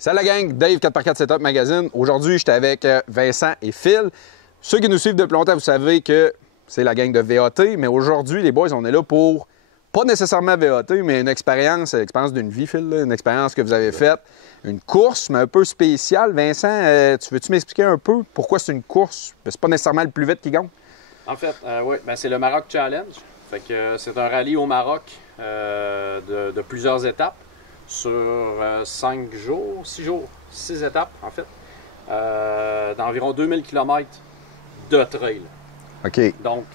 Salut la gang, Dave 4x4 Setup Magazine. Aujourd'hui, j'étais avec Vincent et Phil. Ceux qui nous suivent depuis longtemps, vous savez que c'est la gang de VAT, mais aujourd'hui, les boys, on est là pour, pas nécessairement VAT, mais une expérience d'une vie, Phil, là, une expérience que vous avez faite, une course, mais un peu spéciale. Vincent, tu veux-tu m'expliquer un peu pourquoi c'est une course? C'est pas nécessairement le plus vite qui gagne. En fait, oui, c'est le Maroc Challenge. Fait que c'est un rallye au Maroc de plusieurs étapes. Sur 5 jours, 6 jours, 6 étapes en fait, d'environ 2000 km de trail. OK. Donc,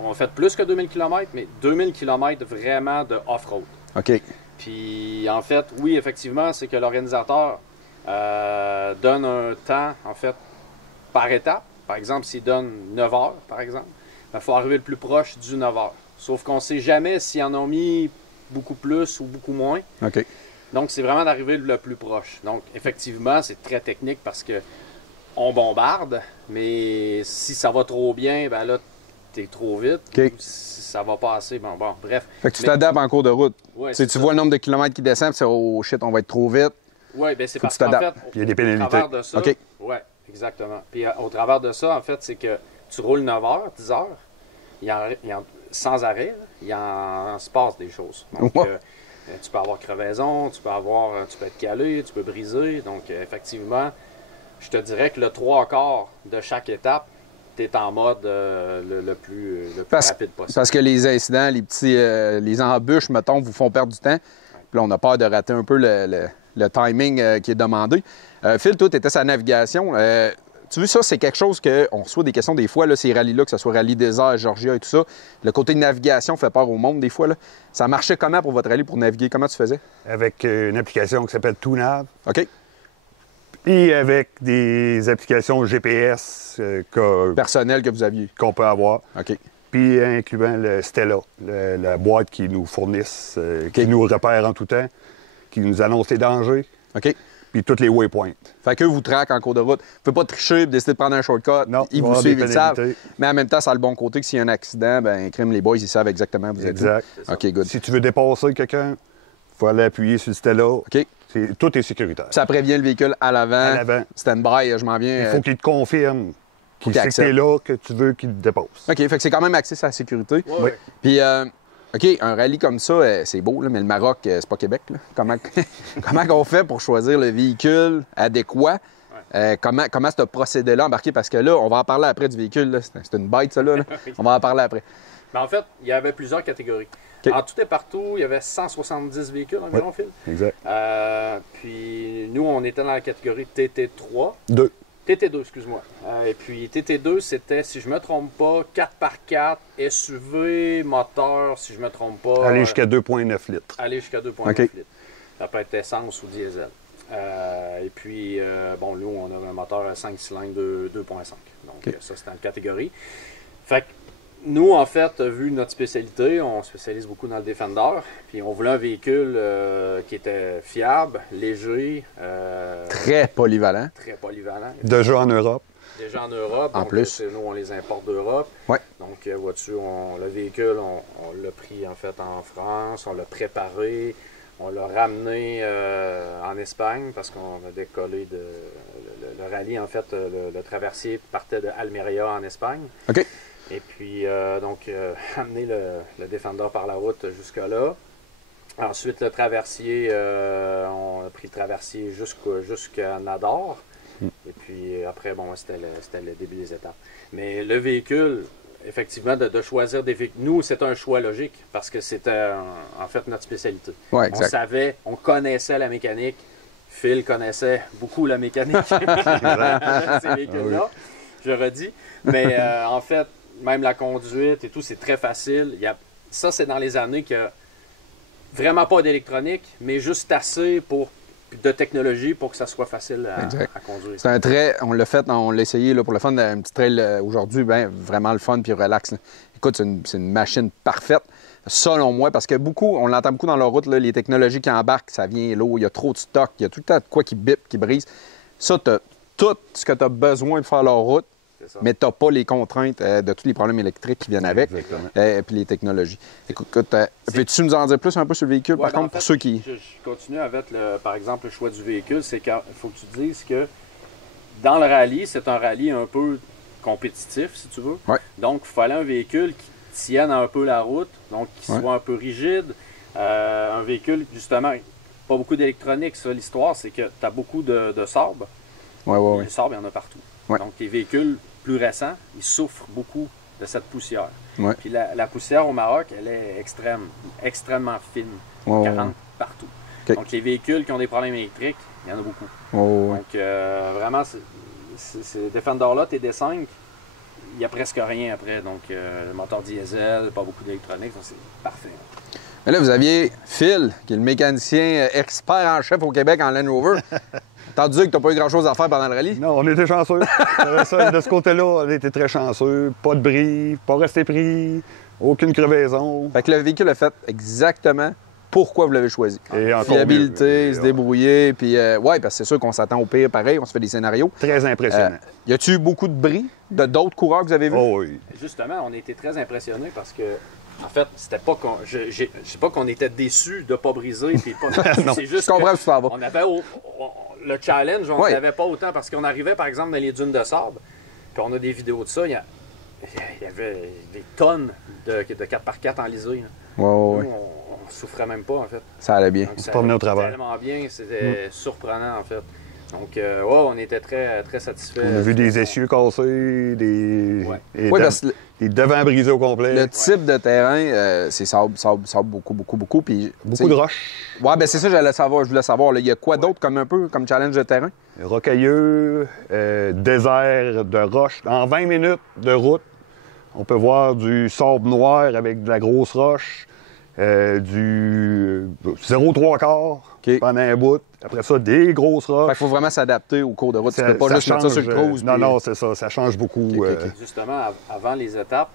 on a fait plus que 2000 km, mais 2000 km vraiment de off-road. OK. Puis en fait, oui, effectivement, c'est que l'organisateur donne un temps, en fait, par étape. Par exemple, s'il donne 9 heures, par exemple, il faut arriver le plus proche du 9 heures. Sauf qu'on ne sait jamais s'ils en ont mis beaucoup plus ou beaucoup moins. OK. Donc, c'est vraiment d'arriver le plus proche. Donc, effectivement, c'est très technique parce que on bombarde, mais si ça va trop bien, ben là, t'es trop vite. OK. Si ça va pas assez, bon, bref. Fait que tu t'adaptes en cours de route. Ouais, tu vois le nombre de kilomètres qui descend, puis c'est oh shit, on va être trop vite. Oui, bien c'est parce qu'en fait, il y a des pénalités. Au travers de ça, OK. Oui, exactement. Puis au travers de ça, en fait, c'est que tu roules 9 heures, 10 heures, sans arrêt, il en se passe des choses. Donc, tu peux avoir crevaison, tu peux être calé, tu peux briser. Donc, effectivement, je te dirais que le 3/4 de chaque étape, tu es en mode le plus rapide possible. Parce que les incidents, les embûches, mettons, vous font perdre du temps. Puis là, on a peur de rater un peu le timing qui est demandé. Phil, toi, tu étais sa navigation. Tu vois, ça, c'est quelque chose qu'on reçoit des questions des fois, là, ces rallyes-là, que ce soit Rallye Désert, Georgia et tout ça. Le côté de navigation fait peur au monde des fois. Là. Ça marchait comment pour votre rallye pour naviguer? Comment tu faisais? Avec une application qui s'appelle TuneNav. OK. Et avec des applications GPS personnelles que vous aviez. Qu'on peut avoir. OK. Puis incluant le Stella, la boîte qui nous fournissent, qui nous repère en tout temps, qui nous annonce les dangers. OK. Puis tous les waypoints. Fait qu'eux vous traquent en cours de route. Vous ne pouvez pas tricher et décider de prendre un shortcut. Non, ils vous suivent, ils le savent. Mais en même temps, ça a le bon côté que s'il y a un accident, ben crime, les boys, ils savent exactement où vous êtes. Exact. OK, good. Si tu veux dépasser quelqu'un, il faut aller appuyer sur le Stella. OK. Tout est sécuritaire. Ça prévient le véhicule à l'avant. À l'avant. Stand-by, je m'en viens. Il faut qu'il te confirme qu'il sait que t'es là, que tu veux qu'il te dépose. OK, fait que c'est quand même axé sur la sécurité. Oui. Puis, OK, un rallye comme ça, c'est beau, là, mais le Maroc, c'est pas Québec. Là. Comment on fait pour choisir le véhicule adéquat? Comment ce procédé-là embarqué? Parce que là, on va en parler après du véhicule. Là. C'est une bête, ça, là. On va en parler après. Mais en fait, il y avait plusieurs catégories. Okay. En tout et partout, il y avait 170 véhicules environ, Phil. Exact. Puis nous, on était dans la catégorie TT3. 2. TT2, excuse-moi. Et puis TT2, c'était, si je me trompe pas, 4x4, SUV, moteur, si je me trompe pas. Aller jusqu'à 2,9 litres. Aller jusqu'à 2,9 litres. Ça peut être essence ou diesel. Et puis, nous, on avait un moteur à 5 cylindres 2,5. Donc, ça, c'était en catégorie. Fait que nous, en fait, vu notre spécialité, on spécialise beaucoup dans le Defender. Puis, on voulait un véhicule qui était fiable, léger. Très polyvalent. Très polyvalent. Déjà en Europe. Déjà en Europe. En donc, plus. Nous, on les importe d'Europe. Ouais. Donc, vois-tu, le véhicule, on l'a pris, en fait, en France. On l'a préparé. On l'a ramené en Espagne parce qu'on a décollé le rallye, en fait, le traversier partait de Almeria en Espagne. OK. Et puis, amener le Defender par la route jusque-là. Ensuite, le traversier, on a pris le traversier jusqu'à Nador. Et puis, après, c'était le début des étapes. Mais le véhicule, effectivement, de choisir des véhicules. Nous, c'est un choix logique parce que c'était en fait notre spécialité. Ouais, exact. On connaissait la mécanique. Phil connaissait beaucoup la mécanique. Ces véhicules-là, je redis. Mais en fait, même la conduite et tout, c'est très facile. Ça, c'est dans les années que vraiment pas d'électronique, mais juste assez de technologie pour que ça soit facile à conduire. C'est un trait, on l'a fait, on l'a essayé là, pour le fun, un petit trail aujourd'hui, vraiment le fun puis relax. Là. Écoute, c'est une machine parfaite, selon moi, parce que on l'entend beaucoup dans la route, là, les technologies qui embarquent, ça vient l'eau, il y a trop de stock, il y a tout le temps de quoi qui bip, qui brise. Ça, tu as tout ce que tu as besoin de faire la route mais tu n'as pas les contraintes de tous les problèmes électriques qui viennent avec, et puis les technologies. Écoute, veux-tu nous en dire plus un peu sur le véhicule, par contre, pour ceux qui... Je continue avec, par exemple, le choix du véhicule. C'est qu'il faut que tu dises que dans le rallye, c'est un rallye un peu compétitif, si tu veux. Ouais. Donc, il fallait un véhicule qui tienne un peu la route, donc qui soit un peu rigide. Un véhicule, justement, pas beaucoup d'électronique. Ça, l'histoire, c'est que tu as beaucoup de Saab. Les Saab, il y en a partout. Ouais. Donc, les véhicules plus récents, ils souffrent beaucoup de cette poussière. Ouais. Puis la poussière au Maroc, elle est extrêmement fine. 40 partout. Okay. Donc, les véhicules qui ont des problèmes électriques, il y en a beaucoup. Donc, vraiment, ces Defender-là, TD5, il n'y a presque rien après. Donc, le moteur diesel, pas beaucoup d'électronique, c'est parfait. Mais là, vous aviez Phil, qui est le mécanicien expert en chef au Québec en Land Rover. T'as dit que t'as pas eu grand-chose à faire pendant le rallye? Non, on était chanceux. De ce côté-là, on était très chanceux. Pas de bris, pas resté pris, aucune crevaison. Fait que le véhicule a fait exactement pourquoi vous l'avez choisi. Et fiabilité, se débrouiller, puis ouais, parce que c'est sûr qu'on s'attend au pire pareil, on se fait des scénarios. Très impressionnant. Y a-tu eu beaucoup de bris de d'autres coureurs que vous avez vus? Oh oui. Justement, on a été très impressionnés parce que en fait, c'était pas qu'on. Je sais pas qu'on était déçus de ne pas briser. Puis pas, c'est juste. Je comprends que ça va. On avait le challenge, on n'avait pas autant parce qu'on arrivait, par exemple, dans les dunes de sable. Puis on a des vidéos de ça. Il y avait des tonnes de 4x4 enlisées. Nous, on souffrait même pas, en fait. Ça allait bien. On se promenait au travers. Tellement bien, c'était surprenant, en fait. Donc, on était très, très satisfaits. On a vu des essieux cassés, des devants brisés au complet. Le type de terrain, c'est sable beaucoup. Puis, beaucoup de roches. Ouais, ben c'est ça, je voulais savoir. Là, il y a quoi d'autre comme challenge de terrain? Rocailleux, désert de roches. En 20 minutes de route, on peut voir du sable noir avec de la grosse roche, du 0,3 pendant un bout. Après ça, des grosses roches. Il faut vraiment s'adapter au cours de route. Tu ne peux pas juste mettre ça sur le cruise. Non, c'est ça. Ça change beaucoup. Justement, avant les étapes,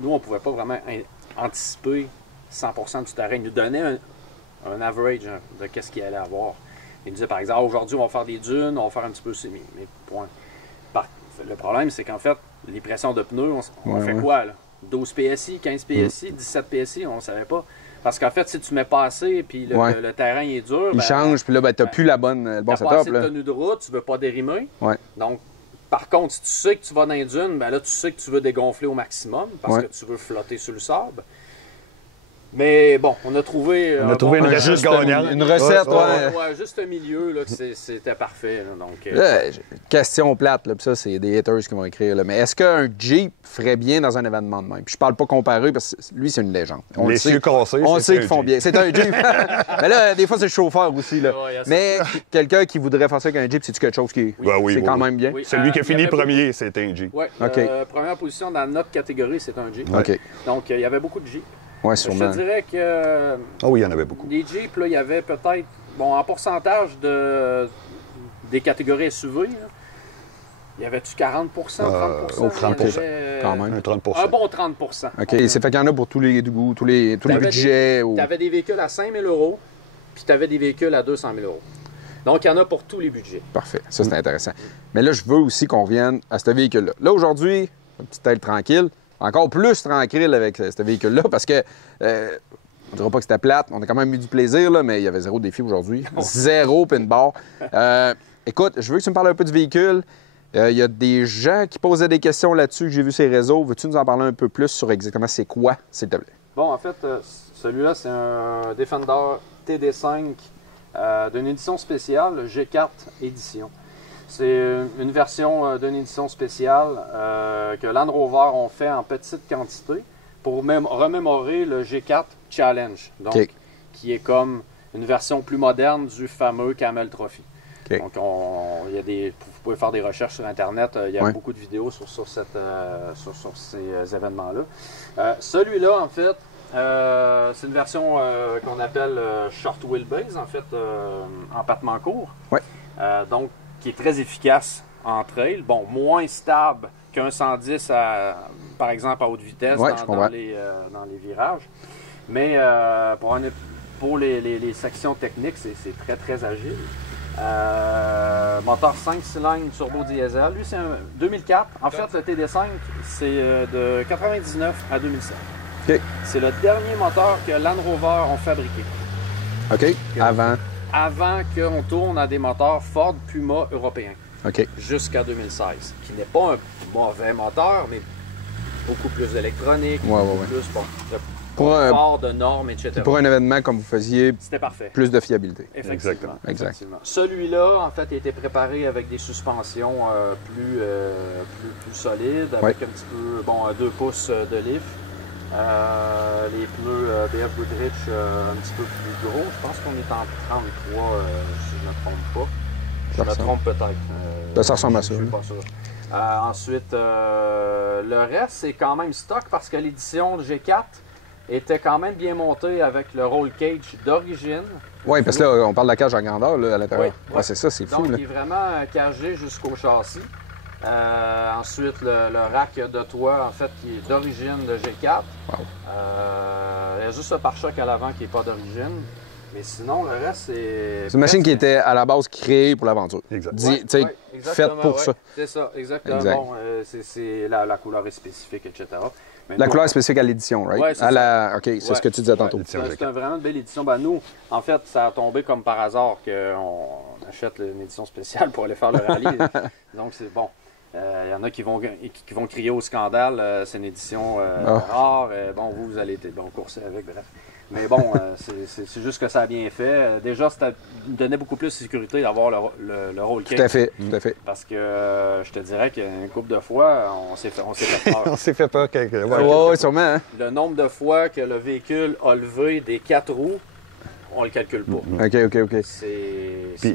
nous, on ne pouvait pas vraiment anticiper 100% du terrain. Ils nous donnaient un average de qu'est-ce qu'il allait avoir. Ils nous disaient, par exemple, aujourd'hui, on va faire des dunes, on va faire un petit peu... Mais point. Le problème, c'est qu'en fait, les pressions de pneus, on fait quoi, là? 12 PSI, 15 PSI, 17 PSI, on ne savait pas. Parce qu'en fait, si tu mets pas assez puis le terrain est dur... Il change, puis là, tu n'as plus le bon setup. Tu n'as pas assez de tenue de route, tu ne veux pas dérimer. Ouais. Donc, par contre, si tu sais que tu vas dans les dunes, ben là, tu sais que tu veux dégonfler au maximum parce que tu veux flotter sur le sable. Mais bon, on a trouvé... une recette gagnante. Une recette, juste un milieu, là, c'était parfait. Là, donc, question plate, là, puis ça, c'est des haters qui vont écrire. Là, mais est-ce qu'un Jeep ferait bien dans un événement de même? Puis je parle pas comparer, parce que lui, c'est une légende. On le sait qu'ils font bien. C'est un Jeep. Mais là, des fois, c'est le chauffeur aussi. Là. Mais quelqu'un qui voudrait faire ça avec un Jeep, c'est-tu quelque chose qui c'est quand même bien? Oui. Celui qui a fini premier, c'est un Jeep. Oui, première position dans notre catégorie, c'est un Jeep. Donc, il y avait beaucoup de Jeep. Ouais, sûrement. Je te dirais que... oui, il y en avait beaucoup. Les Jeeps, là, il y avait peut-être... Bon, en pourcentage des catégories SUV, là, il y avait-tu 40 30 30 quand même. Un 30 Un bon 30 OK, c'est fait qu'il y en a pour tous les goûts, tous les budgets. Tu avais des véhicules à 5 000 €, puis tu avais des véhicules à 200 000 €. Donc, il y en a pour tous les budgets. Parfait. Ça, c'est intéressant. Mais là, je veux aussi qu'on revienne à ce véhicule-là. Là, aujourd'hui, une petite tête tranquille. Encore plus tranquille avec ce véhicule-là parce que, on ne dira pas que c'était plate, on a quand même eu du plaisir, là, mais il y avait zéro défi aujourd'hui. Zéro pin bar. Écoute, je veux que tu me parles un peu du véhicule. Il y a des gens qui posaient des questions là-dessus que j'ai vu sur les réseaux. Veux-tu nous en parler un peu plus sur exactement c'est quoi, s'il te plaît? Bon, en fait, celui-là, c'est un Defender TD5 d'une édition spéciale, G4 édition. C'est une version d'une édition spéciale que Land Rover ont fait en petite quantité pour remémorer le G4 Challenge, donc qui est comme une version plus moderne du fameux Camel Trophy. Donc, vous pouvez faire des recherches sur Internet, il y a beaucoup de vidéos sur ces événements-là. Celui-là, en fait, c'est une version qu'on appelle Short Wheelbase, en fait, empattement court. Donc, qui est très efficace en trail. Bon, moins stable qu'un 110, par exemple, à haute vitesse dans les virages. Mais pour les sections techniques, c'est très, très agile. Moteur 5 cylindres turbo diesel. Lui, c'est un 2004. En fait, le TD5, c'est de 99 à 2007. OK. C'est le dernier moteur que Land Rover ont fabriqué. OK. Avant. Avant qu'on tourne à des moteurs Ford Puma européens. OK. Jusqu'à 2016. Qui n'est pas un mauvais moteur, mais beaucoup plus d'électronique. Ouais. Plus, bon, Pour un- confort, de normes, etc. Pour un événement comme vous faisiez, C'était parfait. plus de fiabilité. Effectivement. Exact. Effectivement. Celui-là, en fait, a été préparé avec des suspensions plus solides, avec un petit peu, 2 pouces de lift. Les pneus BF Goodrich un petit peu plus gros. Je pense qu'on est en 33, si je ne me trompe pas. Je me trompe peut-être. Ça ressemble à ça. Je suis pas sûr. Ensuite, le reste, c'est quand même stock parce que l'édition de G4 était quand même bien montée avec le roll cage d'origine. Oui, parce que là, on parle de la cage en grandeur là, à l'intérieur. Oui. Ouais, c'est ça, c'est fou. Donc, Là. il est vraiment cagé jusqu'au châssis. Ensuite, le rack de toit, en fait, qui est d'origine de G4. Wow. Il y a juste le pare-choc à l'avant qui n'est pas d'origine. Mais sinon, le reste, c'est... C'est une machine qui était à la base créée pour l'aventure. Exact. Faite pour ça. C'est ça, exactement. Exact. Bon, c'est la couleur est spécifique, etc. Mais La nous, couleur est spécifique à l'édition, right? Ouais, c'est OK, c'est ce que tu disais tantôt. C'est vraiment une belle édition. Ben, nous, en fait, ça a tombé comme par hasard qu'on achète une édition spéciale pour aller faire le rallye. Donc, c'est bon. Il y en a qui vont crier au scandale. C'est une édition rare. Vous allez être courser avec, bref. Mais bon, c'est juste que ça a bien fait. Déjà, ça donnait beaucoup plus de sécurité d'avoir le roll cage. Tout à fait, tout à fait. Parce que je te dirais qu'une couple de fois, on s'est fait peur. On s'est fait peur quelques... Oui, sûrement. Hein? Le nombre de fois que le véhicule a levé des 4 roues, on le calcule pas. OK. C'est Puis,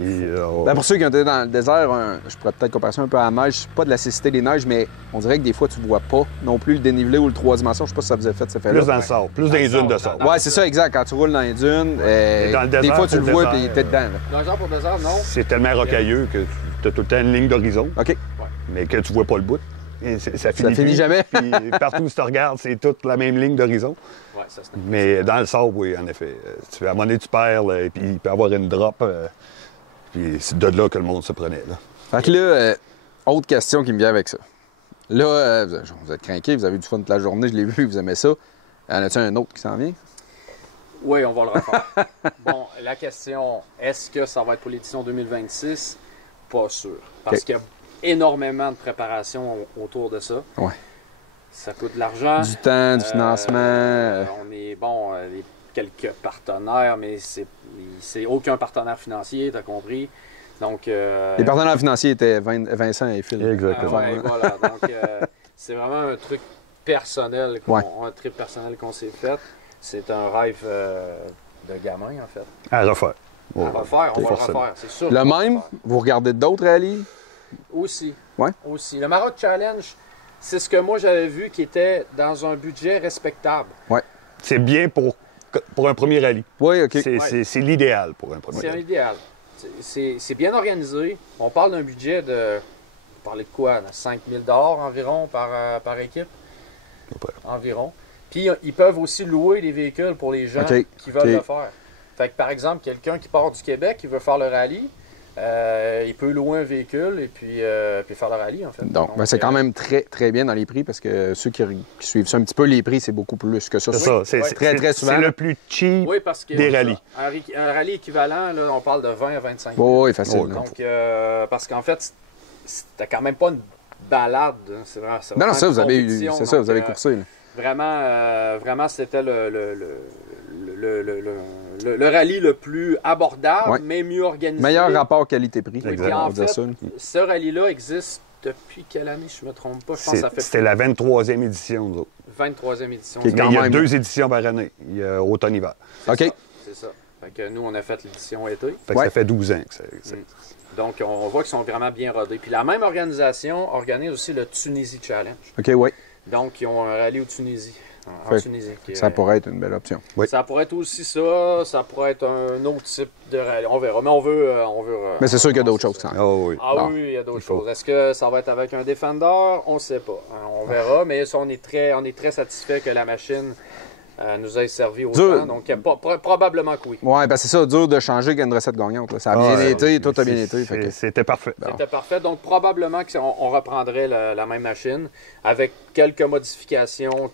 Ben, pour ceux qui ont été dans le désert, je pourrais peut-être comparer ça un peu à la neige. Pas de la cécité des neiges, mais on dirait que des fois, tu vois pas non plus le dénivelé ou le 3 dimensions. Je sais pas si ça vous a fait, ça fait là. plus dans le sable, plus dans les dunes de sable. Ouais, c'est ça, exact. Quand tu roules dans les dunes, dans le des désert, fois, tu le pour vois le et désert, t'es dedans. Là. Dans le genre pour désert, non. C'est tellement rocailleux que tu as tout le temps une ligne d'horizon, OK. mais que tu vois pas le bout. Et ça finit finit plus. jamais. Puis partout où tu regardes, c'est toute la même ligne d'horizon. Ouais, ça c'est Mais dans le sable, oui, en effet. À un moment donné, tu perds, là, et puis il peut y avoir une drop. Puis c'est de là que le monde se prenait. Là. Fait que là, autre question qui me vient avec ça. Là, vous êtes craqués, vous avez eu du fun toute la journée, je l'ai vu, vous aimez ça. Y en a-t-il un autre qui s'en vient? Oui, on va le refaire. Bon, la question, est-ce que ça va être pour l'édition 2026? Pas sûr. Parce qu'il y a énormément de préparation autour de ça. Ouais. Ça coûte de l'argent. Du temps, du financement. On est, quelques partenaires, mais c'est aucun partenaire financier, tu as compris. Donc, Les partenaires financiers étaient Vincent et Phil. Exactement. voilà. Donc, c'est vraiment un truc personnel, un trip personnel qu'on s'est fait. C'est un rêve de gamin, en fait. À refaire. On va le refaire, c'est sûr. Le même, vous regardez d'autres rallyes? Aussi. Ouais. Aussi. Le Maroc Challenge, c'est ce que moi j'avais vu qui était dans un budget respectable. Ouais. C'est bien pour un premier rallye. Oui, OK. C'est l'idéal pour un premier C'est rallye. l'idéal. C'est bien organisé. On parle d'un budget de... On parlait de quoi? 5 000 environ par équipe? Environ. Puis ils peuvent aussi louer des véhicules pour les gens qui veulent le faire. Fait que par exemple, quelqu'un qui part du Québec, qui veut faire le rallye, il peut louer un véhicule et puis faire le rallye, en fait. Donc c'est quand même très, très bien dans les prix parce que ceux qui suivent ça un petit peu, les prix, c'est beaucoup plus que ça. C'est ça. C'est très souvent. C'est le plus cheap parce que des rallyes. Un rallye équivalent, là, on parle de 20 à 25 000. Oui, facile. Donc, parce qu'en fait, c'était quand même pas une balade. Hein. C'est vraiment non, ça, vous avez eu. C'est ça, vous avez coursé. Là. Vraiment, c'était le rallye le plus abordable, mais mieux organisé. Meilleur rapport qualité-prix. En fait, ce rallye-là existe depuis quelle année, je ne me trompe pas? Je pense que ça fait C'était la 23e édition, nous autres. 23e édition. Mais il y a 2 éditions par année. Il y a automne-hiver. OK. C'est ça. Fait que nous, on a fait l'édition été. Fait que ça fait 12 ans que ça. Donc, on voit qu'ils sont vraiment bien rodés. Puis la même organisation organise aussi le Tunisie Challenge. OK, oui. Donc, ils ont un rallye au Tunisie. En Tunisie. Ça pourrait être une belle option. Oui. Ça pourrait être aussi ça pourrait être un autre type de rallye. On verra. Mais on veut mais c'est sûr qu'il y a d'autres choses. Oh, oui. Oui, il y a d'autres choses. Est-ce que ça va être avec un Defender? On ne sait pas. On verra, mais on est très satisfait que la machine nous ait servi autant. Donc, probablement que oui. Oui, ben c'est ça, dur de changer qu'il y a une recette gagnante. Là. Ça a bien été, tout a bien été. C'était parfait. C'était parfait. Donc, probablement qu'on reprendrait la même machine avec quelques modifications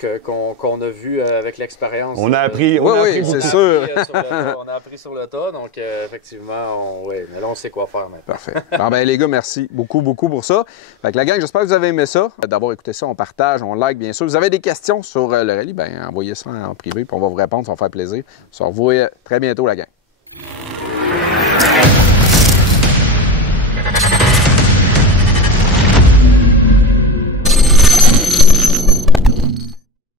qu'on a vues avec l'expérience. On a appris. Oui, c'est sûr. On a appris sur le tas. Donc, effectivement, mais là, on sait quoi faire maintenant. Parfait. Alors, ben, les gars, merci beaucoup pour ça. Fait que la gang, j'espère que vous avez aimé ça. D'avoir écouté ça, on partage, on like, bien sûr. Vous avez des questions sur le rallye, ben envoyez ça en privé, puis on va vous répondre, ça va faire plaisir. On se revoit très bientôt, la gang.